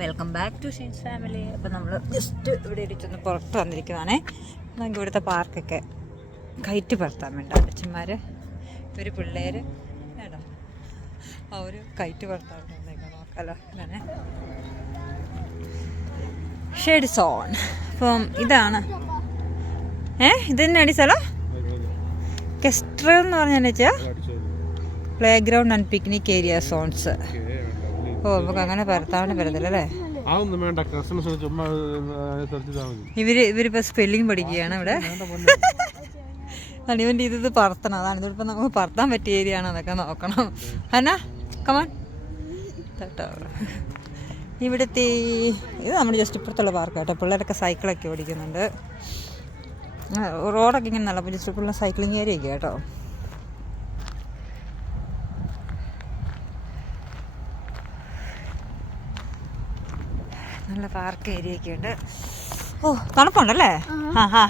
Welcome back to Sheen's family. അപ്പോൾ നമ്മൾ just ഇവിടെ ഇരിച്ചൊന്ന് പുറത്ത് വന്നിരിക്കുന്നതാണേ. നമുക്ക് ഇവിടുത്തെ പാർക്കൊക്കെ കയറ്റ് പറത്താൻ വേണ്ട അച്ഛന്മാർ ഒരു പിള്ളേർ കേട്ടോ ഒരു കയറ്റ് പറത്താൻ വേണ്ടിയൊക്കെ നോക്കാമല്ലോ. അങ്ങനെ ഷെയ്ഡ് സോൺ. അപ്പം ഇതാണ് ഇത് തന്നെയാണ് ഈ സ്ഥലം. കെസ്റ്റർ എന്ന് പറഞ്ഞാൽ വെച്ചാൽ playground and picnic area zones. ഓ നമുക്ക് അങ്ങനെ പരത്താണ്ട് പറ്റത്തില്ല അല്ലേ. ഇവരിപ്പോ സ്പെല്ലിങ് പഠിക്കുകയാണ് ഇവിടെ. ഇവൻ്റെ ഇത് പറത്തണം. അതാണ് ഇതിപ്പോ നമുക്ക് പറത്താൻ പറ്റിയ ഏരിയ ആണ്. അതൊക്കെ നോക്കണം. അന്നാ കമാൻ കേട്ടോ. ഇവിടുത്തെ ഇത് നമ്മുടെ ജസ്റ്റ് ഇപ്പുറത്തുള്ള പാർക്ക് കേട്ടോ. പിള്ളേരൊക്കെ സൈക്കിളൊക്കെ ഓടിക്കുന്നുണ്ട്. റോഡൊക്കെ ഇങ്ങനെ നല്ല ജസ്റ്റ് പിള്ളേർ സൈക്ലിങ് ഏരിയ ഒക്കെ കേട്ടോ. നല്ല പാർക്ക് ഏരിയ ഒക്കെ ഉണ്ട്. ഓ തണുപ്പുണ്ടല്ലേ.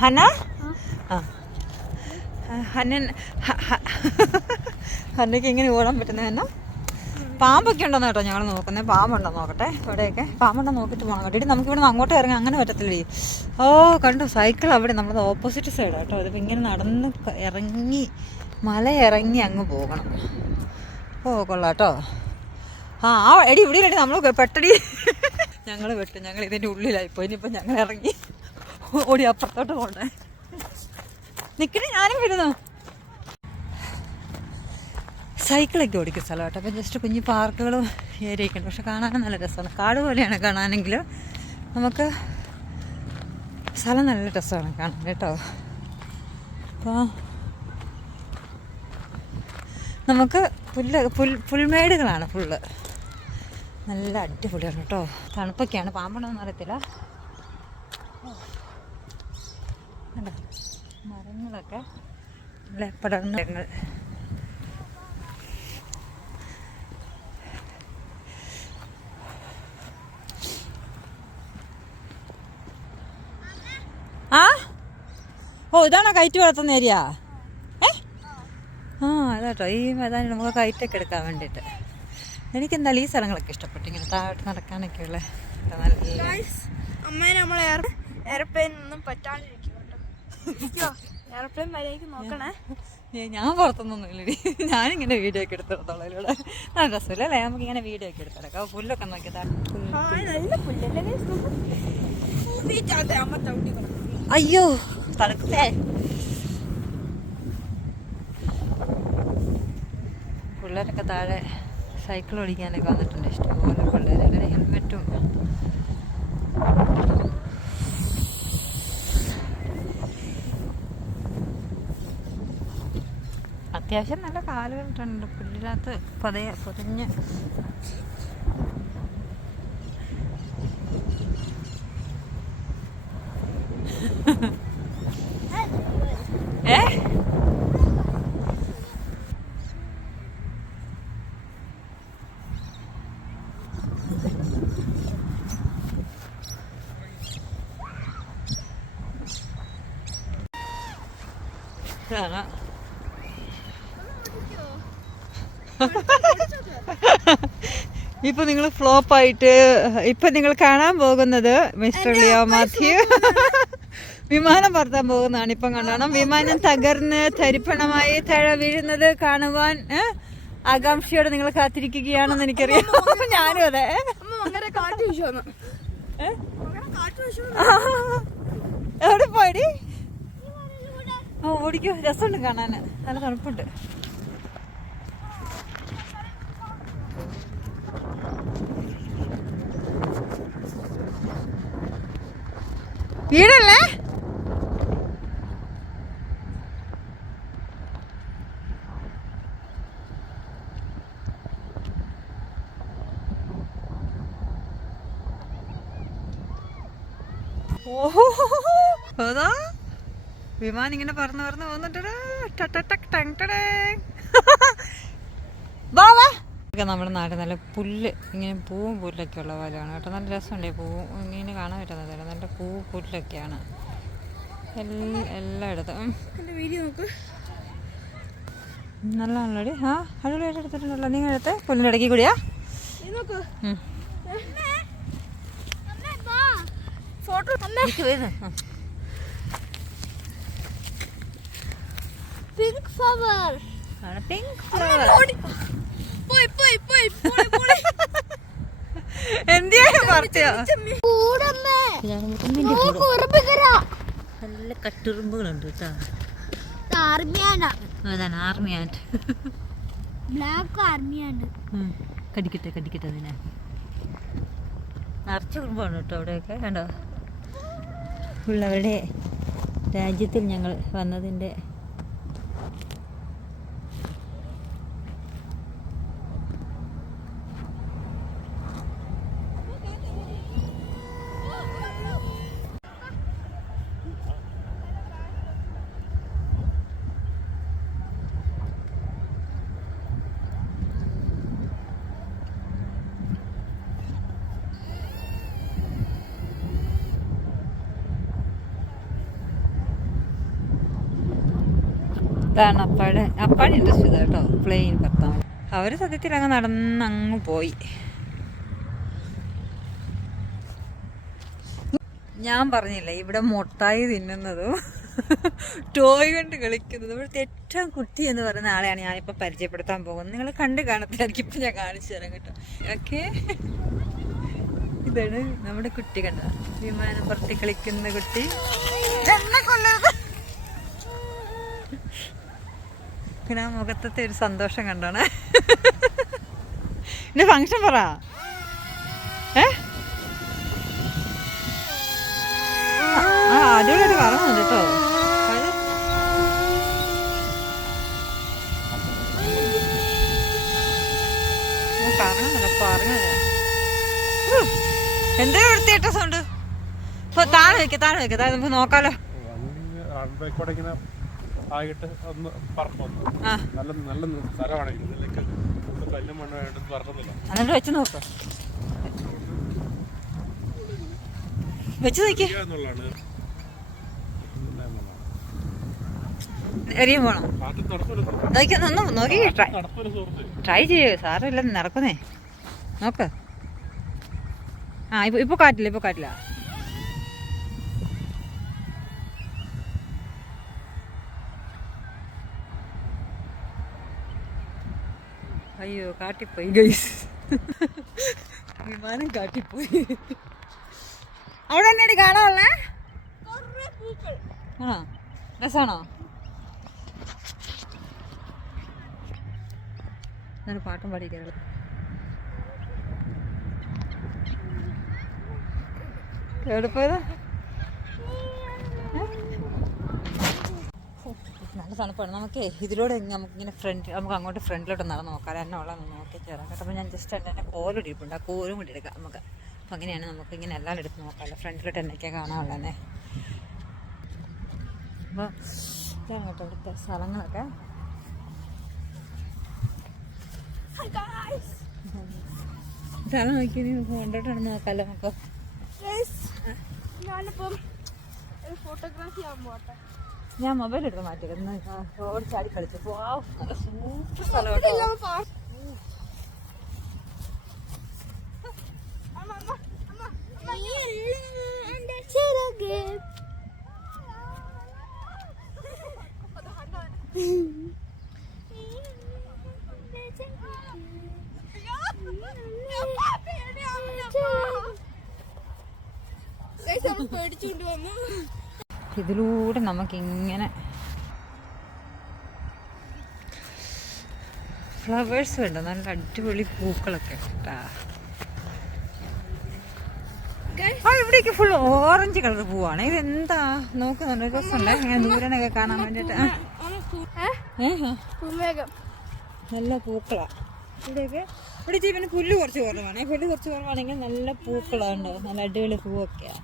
ഹന്ന ഹന്നയ്ക്ക് എങ്ങനെ ഓടാൻ പറ്റുന്നതെന്നോ. പാമ്പൊക്കെ ഉണ്ടെന്ന് കേട്ടോ ഞങ്ങൾ നോക്കുന്നത്. പാമ്പുണ്ടോ നോക്കട്ടെ. ഇവിടെയൊക്കെ പാമ്പുണ്ടോ നോക്കിയിട്ട് പോകണം കേട്ടോ. നമുക്ക് ഇവിടെ നിന്ന് അങ്ങോട്ട് ഇറങ്ങി അങ്ങനെ പറ്റത്തില്ലേ. ഓ കണ്ടു സൈക്കിൾ അവിടെ നമ്മളത് ഓപ്പോസിറ്റ് സൈഡ് കേട്ടോ. ഇതിപ്പോൾ ഇങ്ങനെ നടന്ന് ഇറങ്ങി മല ഇറങ്ങി അങ്ങ് പോകണം. ഓ കൊള്ളാം കേട്ടോ. എടി ഇവിടെ ഇല്ലടി നമ്മൾ പെട്ടടി ഞങ്ങൾ വെട്ടും. ഞങ്ങൾ ഇതിൻ്റെ ഉള്ളിലായിപ്പോയി. ഇനിയിപ്പോൾ ഞങ്ങൾ ഇറങ്ങി ഓടി അപ്പുറത്തോട്ട് പോകണ്ടേ. നിൽക്കണേ ഞാനും വരുന്നു. സൈക്കിളൊക്കെ ഓടിക്കുന്ന സ്ഥലം കേട്ടോ. അപ്പോൾ ജസ്റ്റ് കുഞ്ഞു പാർക്കുകളും ഏരിയയൊക്കെ ഉണ്ട്. പക്ഷെ കാണാനും നല്ല രസമാണ്. കാട് പോലെയാണ് കാണാനെങ്കിൽ നമുക്ക് സ്ഥലം നല്ല രസമാണ് കാണാൻ കേട്ടോ. അപ്പോൾ നമുക്ക് പുൽമേടുകളാണ് ഫുള്ള്. നല്ല അടിപൊളിയാണ് കേട്ടോ. തണുപ്പൊക്കെയാണ്. പാമ്പുണ്ടോയെന്ന് അറിയത്തില്ല. മരങ്ങളൊക്കെ നല്ല പടർന്ന മരങ്ങൾ. ഓ ഇതാണോ കയറ്റ് വളർത്തുന്ന ഏരിയ? അതാട്ടോ ഈ മൈതാനം നമുക്ക് കയറ്റൊക്കെ എടുക്കാൻ വേണ്ടിയിട്ട്. എനിക്കെന്തായാലും ഈ സ്ഥലങ്ങളൊക്കെ ഇഷ്ടപ്പെട്ടു. ഇങ്ങനെ താഴോട്ട് നടക്കാനൊക്കെ ഉള്ള ഞാൻ പുറത്തൊന്നുമില്ല. ഞാനിങ്ങനെ വീഡിയോ ഒക്കെ എടുത്തിടത്തോളം ഇതിലൂടെ നല്ല രസമില്ല അല്ലേ. നമുക്കിങ്ങനെ വീഡിയോ ഒക്കെ എടുത്തിടക്കാം. പുല്ലൊക്കെ നോക്കിയതാ. അയ്യോ തണുപ്പേ. പിള്ളേരൊക്കെ താഴെ സൈക്കിൾ ഓടിക്കാനൊക്കെ വന്നിട്ടുണ്ട്. ഇഷ്ടംപോലെ പിള്ളേർ. എല്ലാവരും ഹെൽമെറ്റും. അത്യാവശ്യം നല്ല കാലുകളിട്ടുണ്ട്. പുല്ലിനകത്ത് പൊതിഞ്ഞ് ഇപ്പൊ നിങ്ങൾ ഫ്ലോപ്പായിട്ട് ഇപ്പൊ നിങ്ങൾ കാണാൻ പോകുന്നത് മിസ്റ്റർ ലിയോ മാത്യു വിമാനം പറത്താൻ പോകുന്നതാണ്. ഇപ്പം കണ്ടോണം. വിമാനം തകർന്ന് തരിപ്പണമായി താഴെ വീഴുന്നത് കാണുവാൻ ആകാംക്ഷയോടെ നിങ്ങൾ കാത്തിരിക്കുകയാണെന്ന് എനിക്കറിയാം. ഞാനും അതെ. എവിടെ പോയി ഓടിക്കോ. രസമുണ്ട് കാണാന്. നല്ല തണുപ്പുണ്ട്. വീടല്ലേ ഓഹോ വിമാനം ഇങ്ങനെ പറന്ന് പറന്ന് പോകുന്നുണ്ട്. നമ്മുടെ നാട്ടിൽ നല്ല പുല്ല് ഇങ്ങനെ പൂവും പുല്ലൊക്കെ ഉള്ള പോലെയാണ് കേട്ടോ. നല്ല രസമുണ്ട്. പൂവും ഇങ്ങനെ കാണാൻ പറ്റുന്നതല്ല. നല്ല പൂവ് പുല്ലൊക്കെയാണ് എല്ലായിടത്തും. നല്ല നല്ലടി. അടിപൊളിയായിട്ട് എടുത്തിട്ടുണ്ടല്ലോ. നിങ്ങൾ എടുത്ത് പുല്ലിൻ്റെ ഇടയ്ക്ക് കൂടിയാ photo pink flower pink flower എന്തിയാ പറഞ്ഞോ നല്ല കട്ടുറുമ്പുകളുണ്ട് കേട്ടോ. അതാണ് ആർമി ആൻഡ്. ബ്ലാക്ക് ആർമിയാണ്. കടിക്കട്ടെ അതിനെ. നിറച്ച കുറുമ്പാണ് കേട്ടോ അവിടെയൊക്കെ കണ്ടോ. ഉള്ളവരുടെ രാജ്യത്തിൽ ഞങ്ങൾ വന്നതിൻ്റെ ഇതാണ് അപ്പാടെ ഇൻട്രസ്റ്റ് ചെയ്ത കേട്ടോ. പ്ലെയിൻ ഭർത്താവ് അവർ സത്യത്തിൽ അങ്ങ് നടന്നങ്ങ് പോയി. ഞാൻ പറഞ്ഞില്ലേ ഇവിടെ മുട്ടായി തിന്നുന്നതും ടോയ് കൊണ്ട് കളിക്കുന്നതും ഇവിടുത്തെ ഏറ്റവും കുട്ടി എന്ന് പറയുന്ന ആളെയാണ് ഞാനിപ്പോൾ പരിചയപ്പെടുത്താൻ പോകുന്നത്. നിങ്ങൾ കണ്ട് കാണത്തില്ലായിരിക്കും, ഇപ്പം ഞാൻ കാണിച്ചു തരാം കേട്ടോ. ഓക്കെ, ഇതാണ് നമ്മുടെ കുട്ടി. കണ്ട വിമാനം പറത്തി കളിക്കുന്ന കുട്ടി. പിന്നെ ആ മുഖത്തെ ഒരു സന്തോഷം കണ്ടാണ്. എന്റെ ഫങ്ഷൻ പറ. അടിപൊളിയായിട്ട് കറങ്ങുന്നുണ്ട് കേട്ടോ. കറങ്ങുന്നില്ല, പറഞ്ഞത് എന്തൊരു വൃത്തിയായിട്ട സൗണ്ട്. ഇപ്പൊ താഴെ വെക്ക നമുക്ക് നോക്കാലോ. ആയിട്ട് ഒന്ന് പറക്കുന്നു. നല്ല നല്ല സ്ഥലമാണെങ്കിൽ ഇതിലേക്ക് കല്ലും മണ്ണായിട്ട് പറക്കുന്നില്ല. എന്നിട്ട് വെച്ച് നോക്ക്, വെച്ച് നോക്കിയേ. എറിയാൻ പോണം. നോക്കി ട്രൈ ചെയ്യൂ, സാരമില്ല, നടക്കുന്നേ. നോക്ക്. ഇപ്പൊ കാറ്റില്ല. അയ്യോ, കാട്ടിപ്പോയി ഗൈസ്. വിമാനം കാട്ടിപ്പോയി. അവിടെ തന്നെ കാണാനുള്ള ആണോ? രസമാണോ? ഞാൻ പാട്ടും പാടിക്കാറ്. എവിടെ പോയതാ? നല്ല തണുപ്പാണ്. നമുക്ക് ഇതിലൂടെ നമുക്കിങ്ങനെ നമുക്ക് അങ്ങോട്ട് ഫ്രണ്ടിലോട്ട് നടന്ന് നോക്കാം. എന്നെ ഉള്ള നോക്കി ചേരാം കേട്ടോ. അപ്പോൾ ഞാൻ ജസ്റ്റ് എൻ്റെ കോലിടിപ്പുണ്ട്, ആ കോലും കൂടി എടുക്കാം നമുക്ക്. അപ്പം അങ്ങനെയാണ് നമുക്ക് ഇങ്ങനെ എല്ലാം എടുത്ത് നോക്കാമല്ലോ. ഫ്രണ്ടിലോട്ട് എന്നൊക്കെയാണ് കാണാനുള്ളതന്നെ. അപ്പോൾ ഇതാണ് കേട്ടോ ഇവിടുത്തെ സ്ഥലങ്ങളൊക്കെ. സ്ഥലം നോക്കി കൊണ്ടിട്ടാണ് നോക്കാമല്ലോ നമുക്ക്. ഞാനിപ്പം ഫോട്ടോഗ്രാഫി ആകാൻ പോട്ടെ. ഞാൻ മൊബൈൽ എടുത്ത് മാറ്റിയിരുന്നു. റോഡ് ചാടി കളിച്ചു. നല്ല സൂപ്പർ സ്ഥലം. പേടിച്ചുകൊണ്ട് വന്നു. ഇതിലൂടെ നമുക്കിങ്ങനെ ഫ്ലവേഴ്സ് വേണ്ട, നല്ല അടിപൊളി പൂക്കളൊക്കെ കേട്ടാ. ഇവിടേക്ക് ഫുൾ ഓറഞ്ച് കളർ പൂവാണ്. ഇതെന്താ നോക്കുന്നുണ്ട്, രസമുണ്ട് ഇങ്ങനെ ദൂരനൊക്കെ കാണാൻ വേണ്ടിട്ട്. നല്ല പൂക്കളാ ഇവിടെയൊക്കെ. ഇവിടെ പിന്നെ പുല്ല് കുറച്ച് കുറവാണ്. പുല്ല് കുറച്ച് കുറവാണെങ്കിൽ നല്ല പൂക്കളാണ്, നല്ല അടിപൊളി പൂവൊക്കെയാ.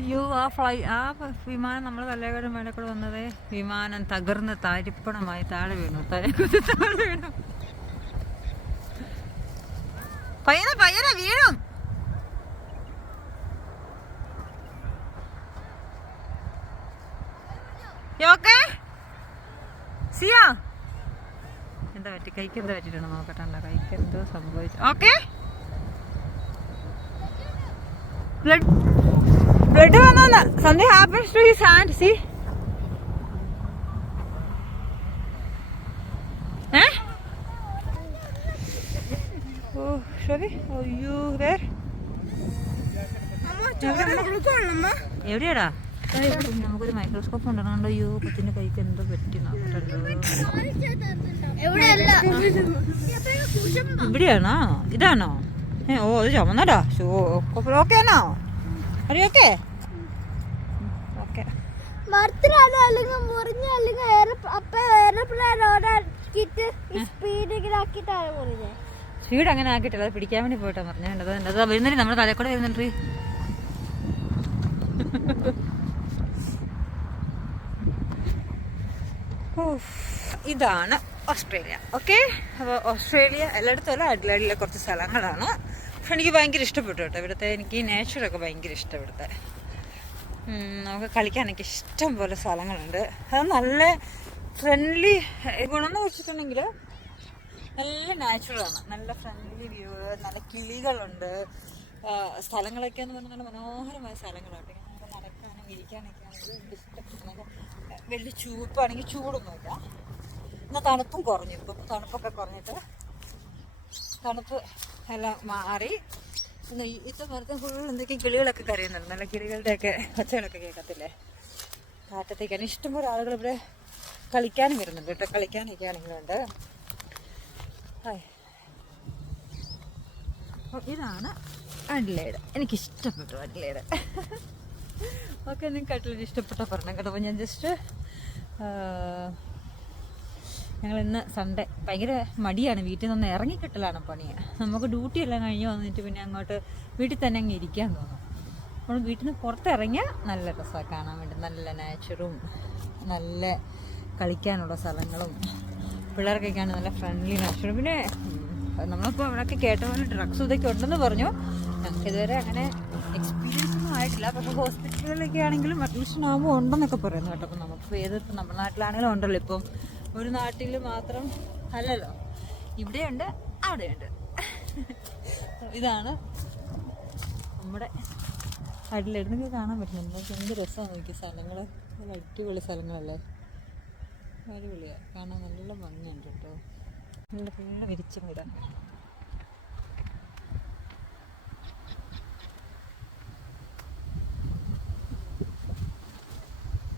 അയ്യോ, ആ വിമാനം നമ്മൾ തലേക്കോട് മേലെ കൂടെ വന്നത്. വിമാനം തകർന്ന് താരിപ്പണമായി താഴെ വീണു. താഴെ വീണു. പയ്യനെ വീഴും. സിയ പറ്റി, കൈക്ക് എന്താ പറ്റിയിട്ടുണ്ടോ നോക്കട്ടെ. കൈക്ക് എന്തോ സംഭവിച്ചു. ഓക്കെ, ബ്ലഡ് വന്നു. Something happens to his hand. See, എവിടെയാടാ? നമുക്കൊരു മൈക്രോസ്കോപ്പ് ഉണ്ടോ? അയ്യോ, കൊച്ചിന്റെ കൈക്ക് എന്തോ പറ്റി നോക്കട്ടല്ലോ. ഇവിടെയാണോ? ഇതാണോ? ഓ, ഇത് ചുമന്നടാ. ഓക്കെ ആണോ? അറിയോക്കെ? ഓക്കെ. സ്പീഡ് അങ്ങനെ ആക്കിയിട്ടില്ല, അത് പിടിക്കാൻ വേണ്ടി പോയിട്ടാ പറഞ്ഞത്. അത് വരുന്നില്ല, നമ്മുടെ തലക്കൂടെ വരുന്നുണ്ട്. ഇതാണ് ഓസ്ട്രേലിയ. ഓക്കെ, അപ്പോൾ ഓസ്ട്രേലിയ എല്ലായിടത്തും അല്ല, അഡ്ലൈഡിലെ കുറച്ച് സ്ഥലങ്ങളാണ്. പക്ഷെ എനിക്ക് ഭയങ്കര ഇഷ്ടപ്പെട്ടു കേട്ടോ ഇവിടുത്തെ. എനിക്ക് നേച്ചറൊക്കെ ഭയങ്കര ഇഷ്ടം ഇവിടുത്തെ. നമുക്ക് കളിക്കാനൊക്കെ ഇഷ്ടം പോലെ സ്ഥലങ്ങളുണ്ട്. അത് നല്ല ഫ്രണ്ട്ലി ഗുണമെന്ന് വെച്ചിട്ടുണ്ടെങ്കിൽ നല്ല നാച്ചുറലാണ്, നല്ല ഫ്രണ്ട്ലി വ്യൂ, നല്ല കിളികളുണ്ട്. സ്ഥലങ്ങളൊക്കെ എന്ന് പറഞ്ഞാൽ നല്ല മനോഹരമായ സ്ഥലങ്ങളുണ്ട്. നമുക്ക് നടക്കാനും ഇരിക്കാനൊക്കെ ആണെങ്കിലും ഇഷ്ടപ്പെട്ടു. നമുക്ക് വലിയ ചൂപ്പാണെങ്കിൽ ചൂടൊന്നുമില്ല. എന്നാൽ തണുപ്പും കുറഞ്ഞു. ഇപ്പം തണുപ്പൊക്കെ കുറഞ്ഞിട്ട് തണുപ്പ് എല്ലാം മാറി. ഇത്തെ മരത്തെ ഫുൾ എന്തൊക്കെയും കിളികളൊക്കെ കരയുന്നുണ്ട്. നല്ല കിളികളുടെയൊക്കെ ഒച്ചകളൊക്കെ കേൾക്കത്തില്ലേ കാറ്റത്തേക്കാണ്. ഇഷ്ടംപോലെ ആളുകൾ ഇവിടെ കളിക്കാനും വരുന്നുണ്ട് കേട്ടോ. കളിക്കാനൊക്കെ ആണെങ്കിലുണ്ട്. ഇതാണ് അഡ്ലൈഡ്. എനിക്കിഷ്ടപ്പെട്ടു അഡ്ലൈഡ്. ഓക്കെ, നിങ്ങൾക്ക് അഡ്ലൈഡ് ഇഷ്ടപ്പെട്ട പറഞ്ഞു കേട്ടോ. അപ്പോൾ ഞാൻ ജസ്റ്റ് ഞങ്ങളിന്ന് സൺഡേ ഭയങ്കര മടിയാണ്, വീട്ടിൽ നിന്ന് ഇറങ്ങിക്കിട്ടലാണ് പണി. നമുക്ക് ഡ്യൂട്ടി എല്ലാം കഴിഞ്ഞ് വന്നിട്ട് പിന്നെ അങ്ങോട്ട് വീട്ടിൽ തന്നെ അങ്ങ് ഇരിക്കാൻ തോന്നും. അപ്പോൾ വീട്ടിൽ നിന്ന് പുറത്തിറങ്ങിയാൽ നല്ല രസമാണ് കാണാൻ വേണ്ടി. നല്ല നാച്ചുറും നല്ല കളിക്കാനുള്ള സ്ഥലങ്ങളും പിള്ളേർക്കൊക്കെയാണ് നല്ല ഫ്രണ്ട്ലി നാച്ചുറൽ. പിന്നെ നമ്മളിപ്പോൾ അവിടെയൊക്കെ കേട്ട പോലെ ഡ്രഗ്സ് ഇതൊക്കെ ഉണ്ടെന്ന് പറഞ്ഞു. ഞങ്ങൾക്ക് ഇതുവരെ അങ്ങനെ എക്സ്പീരിയൻസ് ഒന്നും ആയിട്ടില്ല. പക്ഷേ ഹോസ്പിറ്റലുകളിലൊക്കെ ആണെങ്കിലും അഡ്മിഷൻ ആകുമ്പോൾ ഉണ്ടെന്നൊക്കെ പറയുന്നു കേട്ടോ. അപ്പം നമുക്കിപ്പോൾ ഇപ്പം നമ്മുടെ നാട്ടിലാണെങ്കിലും ഉണ്ടല്ലോ. ഇപ്പം ഒരു നാട്ടിൽ മാത്രം അല്ലല്ലോ, ഇവിടെയുണ്ട് അവിടെയുണ്ട്. ഇതാണ് നമ്മുടെ അഡ്ലൈഡ്. നിങ്ങൾക്ക് കാണാൻ പറ്റുന്നുണ്ട്. എന്ത് രസമാണ് നോക്കി സ്ഥലങ്ങൾ. നല്ല അടിപൊളി സ്ഥലങ്ങളല്ലേ, അടിപൊളിയാണ് കാണാൻ. നല്ല ഭംഗിയുണ്ട് കേട്ടോ. നല്ല ഫുള്ള് വിരിച്ചും ഇതാണ്.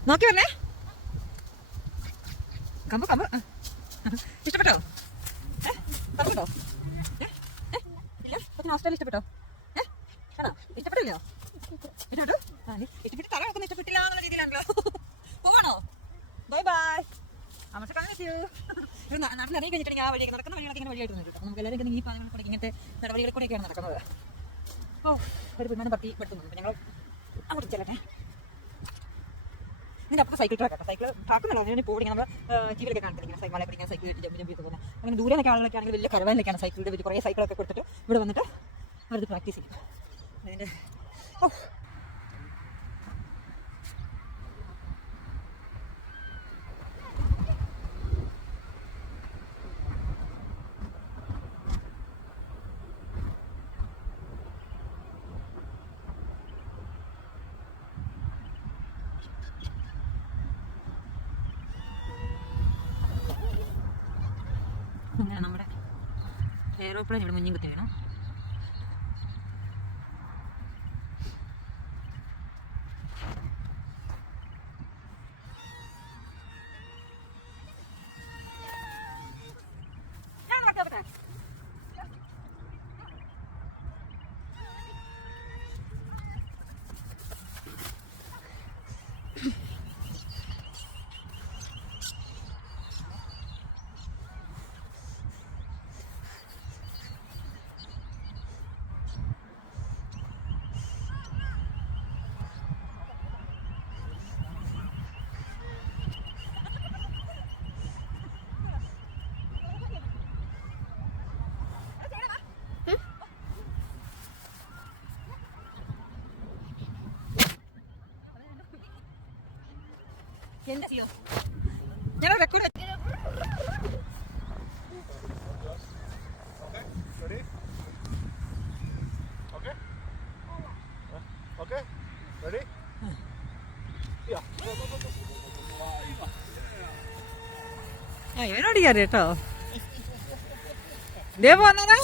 നോക്കി വന്നേ. കമ്പ് കമ്പ് ഇഷ്ടപ്പെട്ടോ? കമ്പോ ഇല്ല? കൊച്ചിന് ഓസ്ട്രേലിയ ഇഷ്ടപ്പെട്ടോ? ആണോ? ഇഷ്ടപ്പെട്ടില്ലോ? ഇഷ്ടപ്പെട്ടു? ഇഷ്ടപ്പെട്ട് തല വെക്കുന്ന ഇഷ്ടപ്പെട്ടില്ല എന്നുള്ള രീതിയിലാണല്ലോ. പോവാണോ? Bye bye. അമ്മ കാണിച്ചു നടന്ന് ഇറങ്ങി കഴിഞ്ഞിട്ടുണ്ടെങ്കിൽ ആ വഴിയൊക്കെ നടക്കുന്ന വഴികളൊക്കെ ഇങ്ങനെ വഴിയായിട്ട് നിൽക്കും. നമുക്ക് എല്ലാവരും ഈ പാതകളിൽ കൂടെ ഇങ്ങനത്തെ നടവഴികളിൽ കൂടെയൊക്കെയാണ് നടക്കുന്നത്. ഓ, ഒരു പിന്നാണ് പട്ടി പെട്ടുന്നു. അപ്പോൾ ഞങ്ങൾ അങ്ങോട്ട് ചെല്ലട്ടെ. ഇതിൻ്റെ അപ്പുറം സൈക്കിൾ ട്രാക്ക്. സൈക്കിൾ ട്രാക്കുന്നല്ലോ, അതിന് പോയി നമ്മൾ ടി വിയിലൊക്കെ കാണിക്കുന്നത്. മല പിടിക്കാൻ സൈക്കിൾ ജമ്പ് ചെയ്ത് പോകുന്നത്. അങ്ങനെ ദൂരെയൊക്കെ ആളുകളൊക്കെ ആണെങ്കിൽ വലിയ കരവാനിലൊക്കെയാണ് സൈക്കിളിൻ്റെ വലിയ കുറേ സൈക്കിളൊക്കെ കൊടുത്തിട്ട് ഇവിടെ വന്നിട്ട് അവരത് പ്രാക്ടീസ് ചെയ്യും. അതിൻ്റെ ഓ അങ്ങനെ നമ്മുടെ എയറോപ്ലെയിൻ ഇവിടെ മുന്നിൽ കുത്തി വീണു. എന്താ ചെയ്യോ? ഞാൻ റെക്കോർഡ് ഇവനോട് കയറി കേട്ടോ. ഇതേ പോന്നാ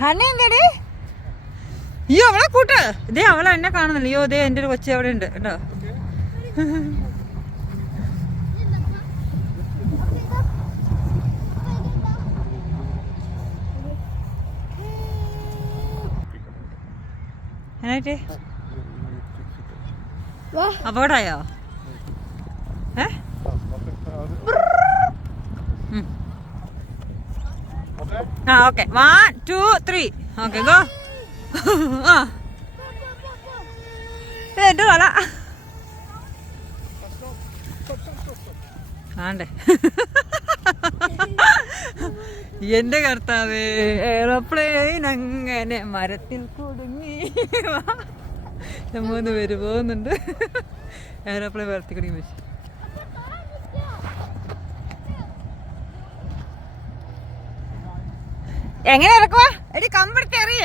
ഹന എന്തേടി? അയ്യോ അവളെ കൂട്ട്. ഇതേ അവളെ എന്നെ കാണുന്നില്ല. അയ്യോ ഇതേ എൻ്റെ ഒരു കൊച്ചി അവിടെ ഉണ്ട് കേട്ടോ. എന്നായിട്ട് അപകടമായോ? ആ ഓക്കെ 1 2 3 ഓക്കെ ഗോ. ആ എന്റെ തല ആണ്ടേ. എന്റെ കർത്താവേ, എയർപ്ലെയിൻ അങ്ങനെ മരത്തിൽ കുടുങ്ങി. 3 പേര് പോകുന്നുണ്ട്. എയർപ്ലെയിൻ മരത്തിൽ കുടുങ്ങി വെച്ചു. എങ്ങനെ ഇറക്കുവാ? എടി കമ്പെടുത്ത് എറിയ.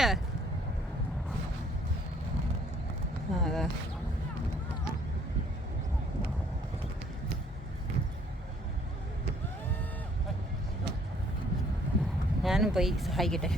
ഞാനും പോയി സഹായിക്കട്ടെ.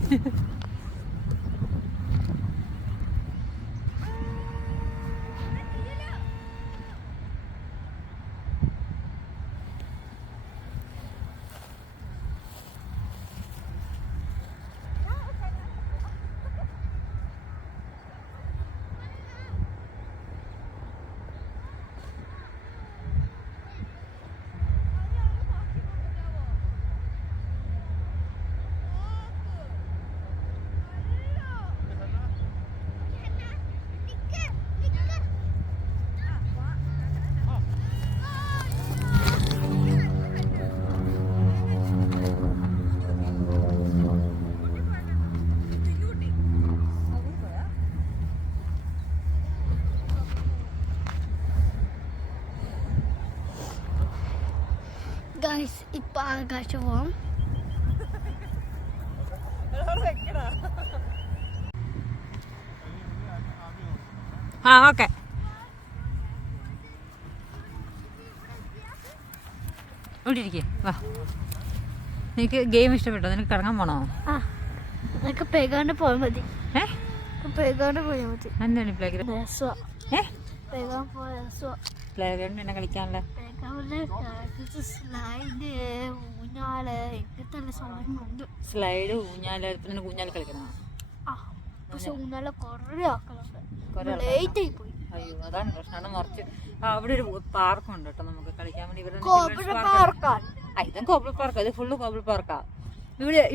ഗൈസ് ഇപ്പൊ ആകാശം പോവാം. ആ ഓക്കെ. ഇവിടെ ഇരിക്കേ വാ. നിനക്ക് ഗെയിം ഇഷ്ടപ്പെട്ടോ? നിനക്ക് കറങ്ങാൻ പോണോ? ആ നിനക്ക് പേകാണ്ട് പോയാൽ മതി. പേകാണ്ട് പോയാൽ മതി. എന്താണ് പ്ലേ ഗ്രൗണ്ട്? പേകാൻ പോയ പ്ലേ ഗ്രൗണ്ട് എന്നെ കളിക്കാനല്ലേ? സ്ലൈഡ് ഊഞ്ഞാല് എങ്ങനത്തെ സാധനങ്ങളുണ്ട്. സ്ലൈഡ് ഊഞ്ഞാല് പിന്നെ ഊഞ്ഞാല് കളിക്കണം. പക്ഷെ ഊഞ്ഞാല് കൊറേ ആക്കളുണ്ട്. പോയി. അയ്യോ അതാണ് പ്രശ്നമാണ്. മറിച്ച് അവിടെ ഒരു പാർക്കുണ്ട് കേട്ടോ നമുക്ക് കളിക്കാൻ വേണ്ടി. ഇതും കോബ്ലർ പാർക്ക്. ഇത് ഫുള്ള് കോബ്ലർ പാർക്കാ.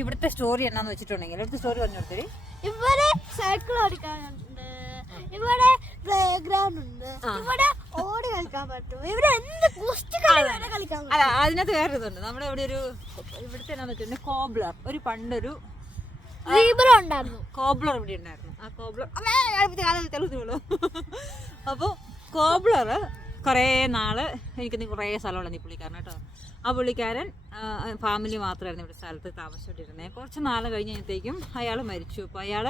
ഇവിടുത്തെ സ്റ്റോറി എന്നാന്ന് വെച്ചിട്ടുണ്ടെങ്കിൽ ഇവിടുത്തെ സ്റ്റോറി പറഞ്ഞു കൊടുത്തേ. ഇവിടെ സൈക്കിൾ ഓടിക്കാനുണ്ട്, ഇവിടെ പ്ലേ ഗ്രൗണ്ട് ഉണ്ട്, ഇവിടെ ഓടി കളിക്കാൻ പറ്റും, ഇവിടെ എന്ത് കുസ്തി കളി കളിക്കാൻ പറ്റും. അല്ല അതിനകത്ത് വേറെ ഇതുണ്ട്. നമ്മുടെ ഇവിടെ ഒരു ഇവിടുത്തെ എന്നാന്ന് വെച്ചിട്ടുണ്ടെങ്കിൽ കോബ്ലർ ഒരു പണ്ടൊരു ഉണ്ടായിരുന്നു. കോബ്ലർ ഇവിടെ ഉണ്ടായിരുന്നു. ആ കോബ്ലർ തെളിവുള്ളൂ. അപ്പോൾ കോബ്ലർ കുറേ നാള് എനിക്ക് കുറേ സ്ഥലമുള്ള ഈ പുള്ളിക്കാരൻ കേട്ടോ. ആ പുള്ളിക്കാരൻ ഫാമിലി മാത്രമായിരുന്നു ഇവിടെ സ്ഥലത്ത് താമസിച്ചിട്ടിരുന്നത്. കുറച്ച് നാൾ കഴിഞ്ഞപ്പോഴത്തേക്കും അയാൾ മരിച്ചു. അപ്പോൾ അയാൾ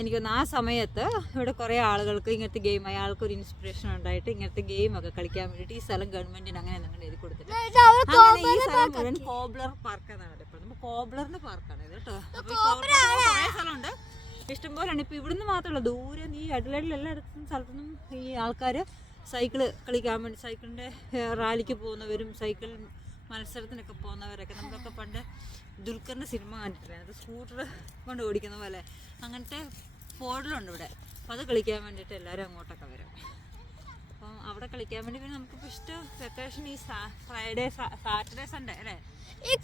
എനിക്കൊന്ന് ആ സമയത്ത് ഇവിടെ കുറേ ആളുകൾക്ക് ഇങ്ങനത്തെ ഗെയിം, അയാൾക്കൊരു ഇൻസ്പിറേഷൻ ഉണ്ടായിട്ട് ഇങ്ങനത്തെ ഗെയിമൊക്കെ കളിക്കാൻ വേണ്ടിയിട്ട് ഈ സ്ഥലം ഗവൺമെന്റിന് അങ്ങനെ അങ്ങനെ എഴുതി കൊടുത്തിട്ട് അങ്ങനെ ഈ സ്ഥലം മുഴുവൻ കോബ്ലർ പാർക്ക് എന്നാണ് അറിയപ്പെടുന്നത്. അപ്പോൾ കോബ്ലറിന്റെ പാർക്കാണ് ഇത് കേട്ടോ. അപ്പോൾ ഈ കോബ്ലറിൽ കുറേ സ്ഥലമുണ്ട്, ഇഷ്ടംപോലെയാണ്. ഇപ്പം ഇവിടുന്ന് മാത്രമല്ല, ദൂരെ ഈ അഡ്ലൈഡിൽ എല്ലായിടത്തും സ്ഥലത്തുനിന്നും ഈ ആൾക്കാർ സൈക്കിള് കളിക്കാൻ വേണ്ടി, സൈക്കിളിൻ്റെ റാലിക്ക് പോകുന്നവരും സൈക്കിൾ മത്സരത്തിനൊക്കെ പോകുന്നവരൊക്കെ. നമ്മളൊക്കെ പണ്ട് ദുൽഖറിൻ്റെ സിനിമ കണ്ടിട്ടില്ലായിരുന്നു, സ്കൂട്ടർ കൊണ്ട് ഓടിക്കുന്ന പോലെ. അങ്ങനത്തെ ഫോർഡിലുണ്ട് ഇവിടെ. അപ്പോൾ അത് കളിക്കാൻ വേണ്ടിയിട്ട് എല്ലാവരും അങ്ങോട്ടൊക്കെ വരും. അപ്പം അവിടെ കളിക്കാൻ വേണ്ടി പിന്നെ നമുക്കിപ്പോൾ ഇഷ്ടം വെക്കേഷൻ ഈ ഫ്രൈഡേ സാറ്റർഡേ സൺഡേ അല്ലേ,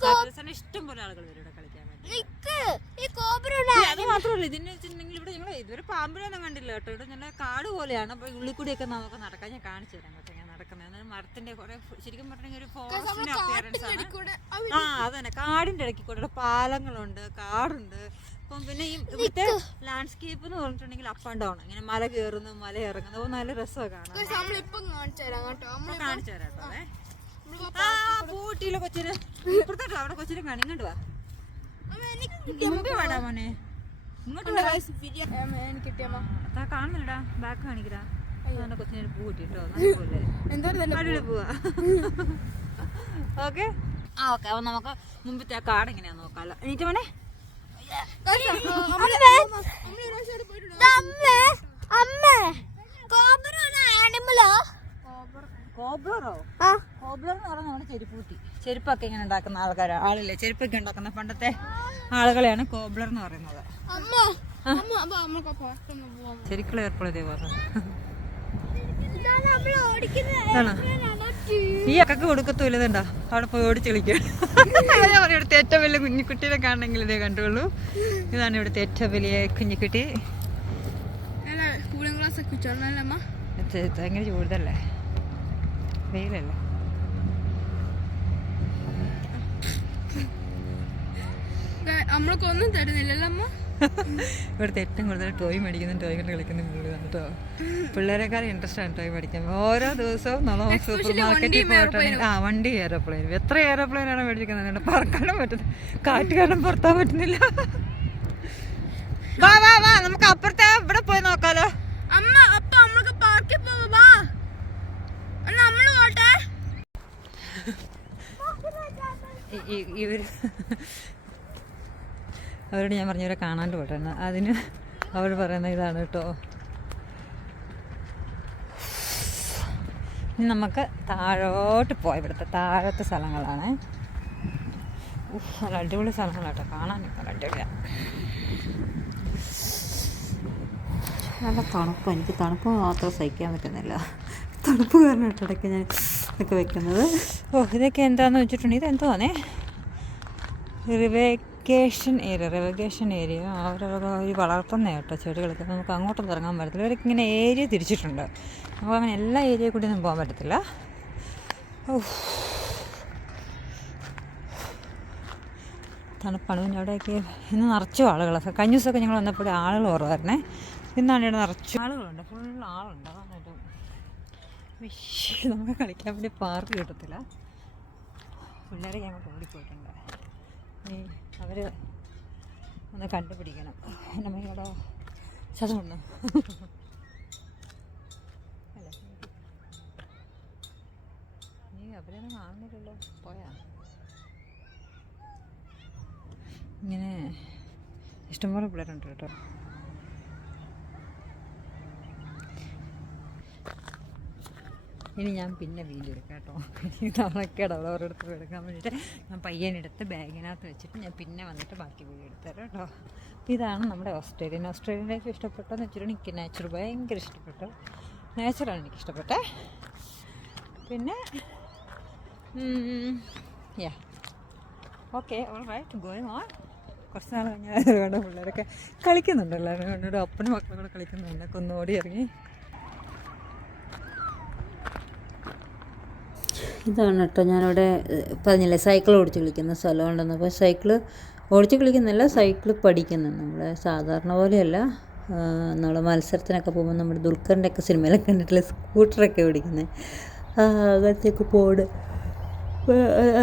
സാറ്റർഡേ സൺഡേ ഇഷ്ടം പോലെ ആളുകൾ വരും ഇവിടെ കളിക്കാൻ വേണ്ടി. അത് മാത്രമല്ല, ഇതിന് വെച്ചിട്ടുണ്ടെങ്കിൽ ഇവിടെ ഞങ്ങൾ ഇതുവരെ പാമ്പിനൊന്നും കണ്ടില്ല കേട്ടോ. ഇവിടെ നല്ല കാട് പോലെയാണ്. അപ്പോൾ ഉള്ളിൽ കൂടിയൊക്കെ നമുക്ക് നടക്കാൻ ഞാൻ കാണിച്ചു തരാം കേട്ടോ. ഞാൻ നടക്കുന്നത് എന്നാലും മരത്തിന്റെ കുറെ, ശരിക്കും പറഞ്ഞെങ്കിൽ ഒരു ഫോറസ്റ്റിന്റെ അപ്പിയറൻസ് ആണ്. ആ അതന്നെ, കാടിന്റെ ഇടയ്ക്ക് കൂടെ പാലങ്ങളുണ്ട്, കാടുണ്ട്. അപ്പം പിന്നെ ഈ ഇവിടുത്തെ ലാൻഡ്സ്കേപ്പ് എന്ന് പറഞ്ഞിട്ടുണ്ടെങ്കിൽ അപ്പ് ആൻഡ് ഡൗൺ, ഇങ്ങനെ മല കയറുന്നു മല ഇറങ്ങുന്നു. അപ്പോൾ നല്ല രസമാണ് കാണാൻ. കാണിച്ചു തരാം കേട്ടോ. ഊട്ടിയിലെ കൊച്ചിന് ഇപ്പുറത്തോട്ടോ, അവിടെ കൊച്ചിനെ കാണി. ഇങ്ങോട്ട് വാ, മുമ്പേ വേടാ മോനെ. ഇങ്ങോട്ട് ഉണ്ട് guys, എനിക്ക് കിട്ടിയമ്മ കാണുന്നില്ലടാ, ബാക്ക് കാണിക്കടാ. കൊച്ചിനൊരു പൂ കിട്ടിട്ടോ, എന്തോ അടിപൊളി പോവാ. ഓക്കെ ഓക്കെ, അപ്പൊ നമുക്ക് മുമ്പത്തെ ആ കാട് എങ്ങനെയാ നോക്കാലോ. എനിക്ക് മോനെ കോബ്ലറോ? കോബ്ലർ എന്ന് പറഞ്ഞാൽ നമ്മുടെ ചെരുപ്പൂട്ടി. ചെരുപ്പൊക്കെ ഇങ്ങനെ ഉണ്ടാക്കുന്ന ആളില്ലേ, ചെരുപ്പൊക്കെ ഉണ്ടാക്കുന്ന പണ്ടത്തെ ആളുകളെയാണ് കോബ്ലർ എന്ന് പറയുന്നത്. ശരിക്കുള്ള ഏർപ്പുള്ള ഈ അക്കൊക്കെ കൊടുക്കത്തൂല്ല. ഇതുണ്ടോ അവിടെ പോയി ഓടിച്ച് കളിക്കുക. ഞാൻ പറഞ്ഞു ഇവിടുത്തെ ഏറ്റവും വലിയ കുഞ്ഞിക്കുട്ടീനെ കാണണമെങ്കിൽ ഇതേ കണ്ടുള്ളൂ. ഇതാണ് ഇവിടുത്തെ ഏറ്റവും വലിയ കുഞ്ഞിക്കുട്ടി. ഭയങ്കര ചൂടല്ലേ, വെയിലല്ലേ. നമ്മളൊക്കെ ഒന്നും തരുന്നില്ലല്ലോ അമ്മ. ഇവിടുത്തെ ഏറ്റവും കൂടുതൽ ടോയ് മേടിക്കുന്നതും ടോയ് കൊണ്ട് കളിക്കുന്നതും പിള്ളേരാണ് കേട്ടോ. പിള്ളേരെക്കാളും ഇൻട്രസ്റ്റ് ആണ് ടോയ് മേടിക്കാൻ. ഓരോ ദിവസവും നമ്മൾ സൂപ്പർ മാർക്കറ്റിൽ പോയിട്ടാണെങ്കിൽ വണ്ടി എയറോപ്ലെയിൻ. എത്ര എയറോപ്ലെയിനാണ് മേടിക്കുന്നത്, പറക്കാനും പറ്റുന്നത്, കാറ്റുകാലം പുറത്താൻ പറ്റുന്നില്ല. വാ വാ വാ, നമുക്ക് അപ്പുറത്തെ ഇവിടെ പോയി നോക്കാലോ. അമ്മ അപ്പൊ നമ്മൾക്ക് പാർക്കിൽ പോവാ, നമ്മള് പോട്ടെ. അവരോട് ഞാൻ പറഞ്ഞവരെ കാണാണ്ട് പോട്ടെന്ന്. അതിന് അവർ പറയുന്ന ഇതാണ് കേട്ടോ. ഇനി നമുക്ക് താഴോട്ട് പോയി. ഇവിടുത്തെ താഴത്തെ സ്ഥലങ്ങളാണ്. നല്ല അടിപൊളി സ്ഥലങ്ങളാട്ടോ, കാണാനൊക്കെ നല്ല അടിപൊളിയാണ്. നല്ല തണുപ്പ്. എനിക്ക് തണുപ്പ് മാത്രം സഹിക്കാൻ പറ്റുന്നില്ല. തണുപ്പ് കാരണം ഇടയ്ക്ക് ഞാൻ ഇതൊക്കെ വെക്കുന്നത്. ഇതൊക്കെ എന്താണെന്ന് വെച്ചിട്ടുണ്ടെങ്കിൽ ഇതെന്തോന്നേ, റിവേഗേഷൻ ഏരിയ. അവരവർക്ക് ഈ വളർത്തുന്ന കേട്ടോ ചെടികളൊക്കെ. നമുക്ക് അങ്ങോട്ടൊന്നും ഇറങ്ങാൻ പറ്റത്തില്ല. ഇവരൊക്കെ ഇങ്ങനെ ഏരിയ തിരിച്ചിട്ടുണ്ട്. നമുക്ക് അങ്ങനെ എല്ലാ ഏരിയയിൽ കൂടി ഒന്നും പോകാൻ പറ്റത്തില്ല. തണുപ്പാണ്. പിന്നെ അവിടെയൊക്കെ ഇന്ന് നിറച്ചും ആളുകളൊക്കെ. കഴിഞ്ഞ ദിവസമൊക്കെ ഞങ്ങൾ വന്നപ്പോൾ ആളുകൾ കുറവായിരുന്നേ. ഇന്നാണ് ഇവിടെ നിറച്ചും ആളുകളുണ്ട്, ഫുൾ ആളുണ്ട്. അതാണൊരു നമുക്ക് കളിക്കാൻ വേണ്ടി പാർക്ക് കിട്ടത്തില്ല. പിള്ളേരെ ഞങ്ങൾ ഓടിപ്പോയിട്ടുണ്ട്. അവർ ഒന്ന് കണ്ടുപിടിക്കണം. നമ്മളിവിടെ ചതുണ്ട് അല്ലേ, നീ അവരൊന്നും കാണുന്നില്ലല്ലോ. പോയാ ഇങ്ങനെ ഇഷ്ടംപോലെ പിള്ളേരുണ്ട് കേട്ടോ. ഇനി ഞാൻ പിന്നെ വീഡിയോ എടുക്കാം കേട്ടോ. തവണക്കേട് അവിടെ ഓരോരുത്തർ എടുക്കാൻ വേണ്ടിയിട്ട് ഞാൻ പയ്യനെടുത്ത് ബാഗിനകത്ത് വെച്ചിട്ട് ഞാൻ പിന്നെ വന്നിട്ട് ബാക്കി വീഡിയോ എടുത്തരാം കേട്ടോ. അപ്പോൾ ഇതാണ് നമ്മുടെ ഓസ്ട്രേലിയൻ ലൈഫ്. ഇഷ്ടപ്പെട്ടെന്ന് വെച്ചിട്ടുണ്ടെങ്കിൽ എനിക്ക് നേച്ചർ ഭയങ്കര ഇഷ്ടപ്പെട്ടു. നേച്ചറാണ് എനിക്കിഷ്ടപ്പെട്ടെ. പിന്നെ yeah okay, all right, going on. കുറച്ച് നാൾ കഴിഞ്ഞാൽ വേണ്ട പിള്ളേരൊക്കെ കളിക്കുന്നുണ്ട്. എല്ലാവരും കണ്ടിട്ട് അപ്പനും മക്കളും കൂടെ കളിക്കുന്നുണ്ട്. ഒക്കെ ഒന്ന് ഓടി ഇറങ്ങി. ഇതാണ് കേട്ടോ ഞാനിവിടെ പറഞ്ഞില്ലേ സൈക്കിൾ ഓടിച്ച് കളിക്കുന്ന സ്ഥലമുണ്ടെന്ന്. അപ്പോൾ സൈക്കിൾ ഓടിച്ച് കളിക്കുന്നില്ല, സൈക്കിൾ പഠിക്കുന്നു. നമ്മൾ സാധാരണ പോലെയല്ല. നമ്മൾ മത്സരത്തിനൊക്കെ പോകുമ്പോൾ നമ്മുടെ ദുൽഖറിൻ്റെ ഒക്കെ സിനിമയിലൊക്കെ കണ്ടിട്ടില്ല സ്കൂട്ടറൊക്കെ ഓടിക്കുന്നത്, അങ്ങനത്തെയൊക്കെ പോണ്.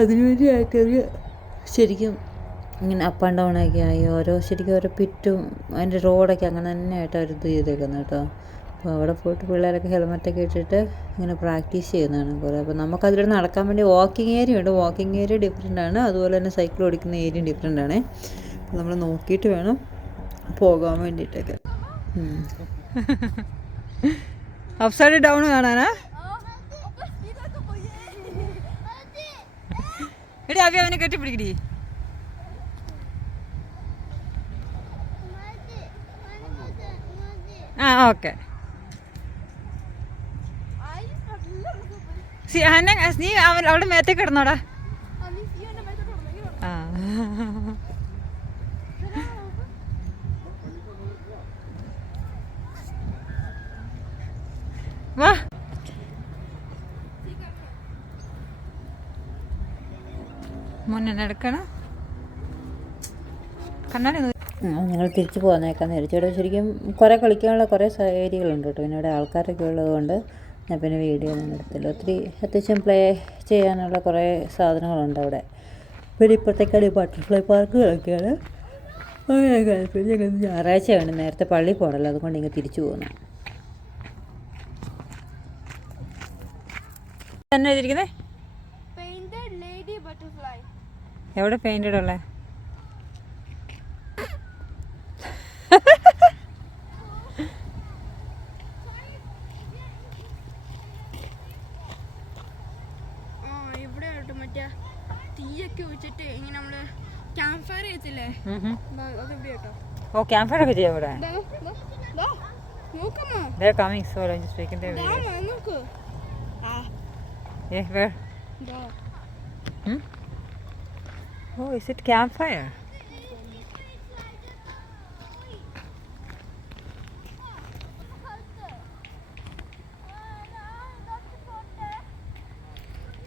അതിനുവേണ്ടിയായിട്ട് ഒരു ശരിക്കും ഇങ്ങനെ അപ്പ് ആൻഡ് ഡൗൺ ഒക്കെ ആയി ശരിക്കും ഓരോ പിറ്റും അതിൻ്റെ റോഡൊക്കെ അങ്ങനെ തന്നെ ആയിട്ട് അവർ ഇത് ചെയ്തേക്കുന്നത് കേട്ടോ. അപ്പോൾ അവിടെ പോയിട്ട് പിള്ളേരൊക്കെ ഹെൽമെറ്റൊക്കെ ഇട്ടിട്ട് ഇങ്ങനെ പ്രാക്ടീസ് ചെയ്യുന്നതാണ് കുറേ. അപ്പോൾ നമുക്കതിലൂടെ നടക്കാൻ വേണ്ടി വാക്കിംഗ് ഏരിയ ഉണ്ട്. വാക്കിംഗ് ഏരിയ ഡിഫറെൻ്റ് ആണ്, അതുപോലെ തന്നെ സൈക്കിൾ ഓടിക്കുന്ന ഏരിയ ഡിഫറെൻ്റ് ആണ്. അപ്പോൾ നമ്മൾ നോക്കിയിട്ട് വേണം പോകാൻ വേണ്ടിയിട്ടൊക്കെ. അപ്സൈഡ് ഡൗൺ കാണാനാ? എടി അവി അവനെ കെട്ടിപ്പിടിക്കടി. ഓക്കെ. നീ അവിടെ മേത്തേക്ക് കിടന്നോടാ. വാ മുന്നേ എടുക്കണം. കണ്ണാടി ഞങ്ങൾ തിരിച്ച് പോകുന്നേക്കാന്ന് വിചാരിച്ചു. ഇവിടെ ശരിക്കും കുറേ കളിക്കാനുള്ള കുറേ ഏരിയകളുണ്ട് കേട്ടോ. പിന്നെ ഇവിടെ ആൾക്കാരൊക്കെ ഉള്ളതുകൊണ്ട് ഞാൻ പിന്നെ വീഡിയോ ഒന്നും എടുത്തില്ല. അത്യാവശ്യം പ്ലേ ചെയ്യാനുള്ള കുറേ സാധനങ്ങളുണ്ട് അവിടെ. പിന്നെ ഇപ്പോഴത്തേക്കാണ് ബട്ടർഫ്ലൈ പാർക്കുകളൊക്കെയാണ്. ഞങ്ങൾ ഞായറാഴ്ചയാണ്, നേരത്തെ പള്ളിയിൽ പോകണല്ലോ, അതുകൊണ്ട് ഇങ്ങനെ തിരിച്ചു പോകുന്നു. തന്നെ എഴുതിയിരിക്കുന്നേ പെയിന്റഡ് ലേഡി ബട്ടർഫ്ലൈ. എവിടെ പെയിന്റഡ് ഉള്ളേ? ഇവിടെ മറ്റേ തീയൊക്കെ വെച്ചിട്ട് ഇങ്ങനെ നമ്മള് ക്യാമ്പ് ഫയർ ചെയ്യത്തില്ലേ, അതെവിടെ കേട്ടോ. ഓ, ക്യാമ്പ് ഫയർ ഒക്കെ ചെയ്യാം ഇവിടെ. നോക്കമ്മ, They're coming, so I'm just taking their video. നോക്ക്. Yeah, where? Oh, is it campfire?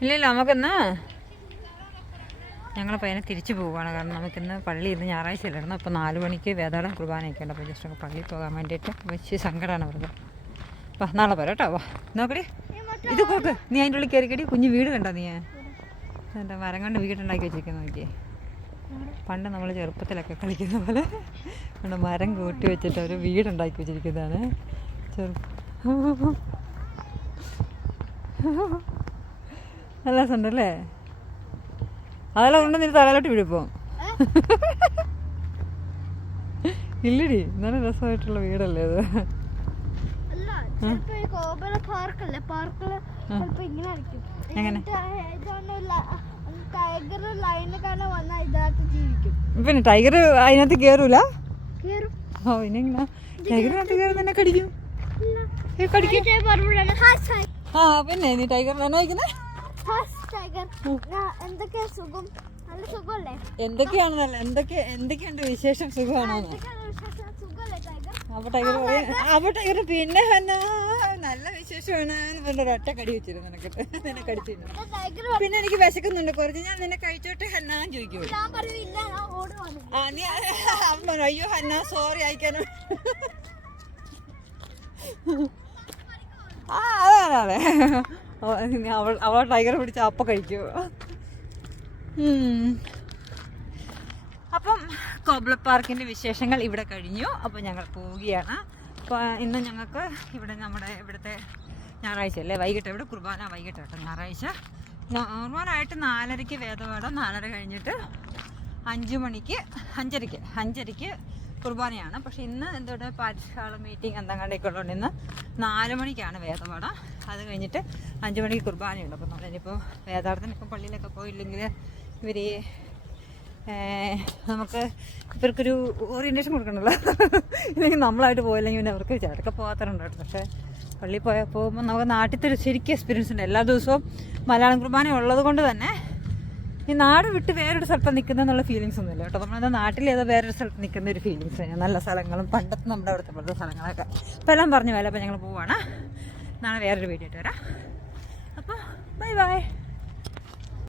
ഇല്ല നമുക്കിന്ന് ഞങ്ങൾ പയ്യനെ തിരിച്ചു പോവുകയാണ്. കാരണം നമുക്കിന്ന് പള്ളി ഇന്ന് ഞായറാഴ്ച ഇല്ലായിരുന്നു. അപ്പോൾ 4 മണിക്ക് വേദാടം കുർബാനയൊക്കെ ഉണ്ട്. അപ്പോൾ ജസ്റ്റ് പള്ളിയിൽ പോകാൻ വേണ്ടിയിട്ട് വലിയ സങ്കടമാണ് അവർക്ക്. വാ, നാളെ പോരാ കേട്ടോ. വാ, നോക്കടി, ഇത് പോക്ക്. നീ അതിൻ്റെ ഉള്ളിൽ കയറിക്കടി. കുഞ്ഞ് വീട് കണ്ടോ നീ? എന്താ മരം കൊണ്ട് വീടുണ്ടാക്കി വെച്ചിരിക്കുന്നത് നോക്കിയേ. പണ്ട് നമ്മൾ ചെറുപ്പത്തിലൊക്കെ കളിക്കുന്ന പോലെ നമ്മുടെ മരം കൂട്ടി വെച്ചിട്ട് ഒരു വീടുണ്ടാക്കി വെച്ചിരിക്കുന്നതാണ്. നല്ല രസമുണ്ടല്ലേ? അതെല്ലാം കൊണ്ട് നീ തലയിലോട്ട് വീടിപ്പോ. ഇല്ലടി, നല്ല രസമായിട്ടുള്ള വീടല്ലേ അത്. എങ്ങനെ? പിന്നെ ടൈഗർ അതിനകത്ത് കേറൂല? ഓ, ഇനിങ്ങനെ ടൈഗറിനകത്ത് കയറി തന്നെ കടിക്കും. ആ, പിന്നെ നീ ടൈഗർ തന്നെ വയ്ക്കുന്നേ? എന്തൊക്കെയാണ് നല്ല എന്തൊക്കെയുണ്ട് വിശേഷം? സുഖമാണോ? അപ്പൊ ടൈഗർ പിന്നെ നല്ല വിശേഷമാണ് ഒരൊറ്റ കടി വെച്ചിരുന്നു നിനക്കിട്ട്. നിന്നെ കടിച്ചിരുന്നു. പിന്നെ എനിക്ക് വിശക്കുന്നുണ്ട് കുറച്ച്, ഞാൻ നിന്നെ കഴിച്ചോട്ടെ ഹന്നാൻ ചോദിക്കൂ. അയ്യോ ഹന്ന സോറി അയക്കാനോ. ആ, അതെ അവളെ ടൈഗർ പിടിച്ച അപ്പ കഴിക്കൂ. അപ്പം കോബ്ല പാർക്കിൻ്റെ വിശേഷങ്ങൾ ഇവിടെ കഴിഞ്ഞു. അപ്പോൾ ഞങ്ങൾ പോവുകയാണ്. അപ്പോൾ ഇന്ന് ഞങ്ങൾക്ക് ഇവിടുത്തെ ഞായറാഴ്ച അല്ലേ, വൈകിട്ട് ഇവിടെ കുർബാന വൈകിട്ട് കേട്ടോ. ഞായറാഴ്ച നോർമലായിട്ട് 4:30 വേദപാഠം, 4:30 കഴിഞ്ഞിട്ട് 5:30 കുർബാനയാണ്. പക്ഷെ ഇന്ന് എന്തോടെ പാഠശാല മീറ്റിംഗ് എന്തെങ്കിലുമൊക്കെ ഉള്ളതുകൊണ്ട് ഇന്ന് 4 മണിക്കാണ് വേദപാഠം. അത് കഴിഞ്ഞിട്ട് 5 മണിക്ക് കുർബാനയുണ്ട്. അപ്പോൾ നമ്മളിപ്പോൾ വേദാർത്ഥത്തിന് ഇപ്പം പള്ളിയിലൊക്കെ പോയില്ലെങ്കിൽ ഇവർ നമുക്ക് ഇവർക്കൊരു ഓറിയൻറ്റേഷൻ കൊടുക്കണമല്ലോ. ഇല്ലെങ്കിൽ നമ്മളായിട്ട് പോയില്ലെങ്കിൽ പിന്നെ അവർക്ക് ചിലർക്ക് പോകാത്തവരുണ്ട് കേട്ടോ. പക്ഷേ പള്ളിയിൽ പോകുമ്പോൾ നമുക്ക് നാട്ടിലത്തെ ഒരു ശരിക്കും എക്സ്പീരിയൻസ് ഉണ്ട്. എല്ലാ ദിവസവും മലയാളം കുർബാന ഉള്ളത് കൊണ്ട് തന്നെ ഈ നാട് വിട്ട് വേറൊരു സ്ഥലത്ത് നിൽക്കുന്നതെന്നുള്ള ഫീലിങ്സ് ഒന്നുമില്ല കേട്ടോ. നമ്മളത് നാട്ടിലേതോ വേറൊരു സ്ഥലത്ത് നിൽക്കുന്ന ഒരു ഫീലിങ്സ്. നല്ല സ്ഥലങ്ങളും പണ്ടത്തെ നമ്മുടെ അവിടുത്തെ പോലത്തെ സ്ഥലങ്ങളൊക്കെ അപ്പോൾ എല്ലാം പറഞ്ഞു പോലെ. അപ്പോൾ ഞങ്ങൾ പോവാണ്. നാളെ വേറൊരു വീഡിയോ ആയിട്ട് വരാം. അപ്പോൾ ബൈ ബൈ.